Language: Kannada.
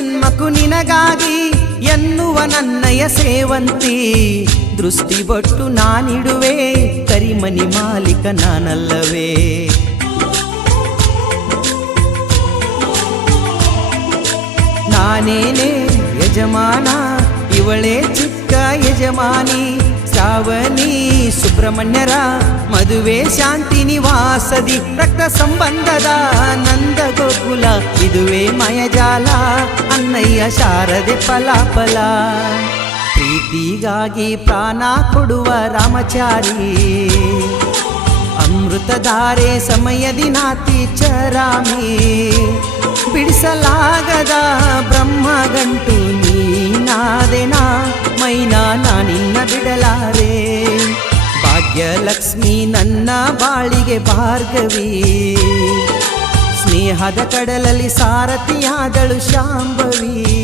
ಜನ್ಮಕ್ಕೂ ನಿನಗಾಗಿ ಎನ್ನುವ ನನ್ನಯ ಸೇವಂತಿ ದೃಷ್ಟಿ ಬಟ್ಟು ನಾನಿಡುವೆ, ಕರಿಮನಿ ಮಾಲೀಕ ನಾನಲ್ಲವೇ. ನಾನೇನೇ ಯಜಮಾನ, ಇವಳೇ ಚಿಕ್ಕ ಯಜಮಾನಿ. ಸಾವನಿ ಸುಬ್ರಹ್ಮಣ್ಯರ ಮದುವೆ ಶಾಂತಿ ನಿವಾಸದಿ ರಕ್ತ ಸಂಬಂಧದ ನಂದ ಗೋಕುಲ ಇದುವೇ ಮಯಜಾಲ ಶಾರದೆ ಫಲಾಫಲ, ಪ್ರೀತಿಗಾಗಿ ಪ್ರಾಣ ಕೊಡುವ ರಾಮಚಾರಿ. ಅಮೃತಧಾರೆ ಸಮಯ ದಿನಾತಿ ಚರಾಮಿ, ಬಿಡಿಸಲಾಗದ ಬ್ರಹ್ಮ ಗಂಟು ನೀನಾದೆನ? ಮೈನಾ ನಾನಿನ್ನ ಬಿಡಲಾರೆ. ಭಾಗ್ಯಲಕ್ಷ್ಮಿ ನನ್ನ ಬಾಳಿಗೆ ಭಾರ್ಗವಿ. ಸ್ನೇಹದ ಕಡಲಲ್ಲಿ ಸಾರಥಿಯಾದಳು ಶಾಂಭವಿ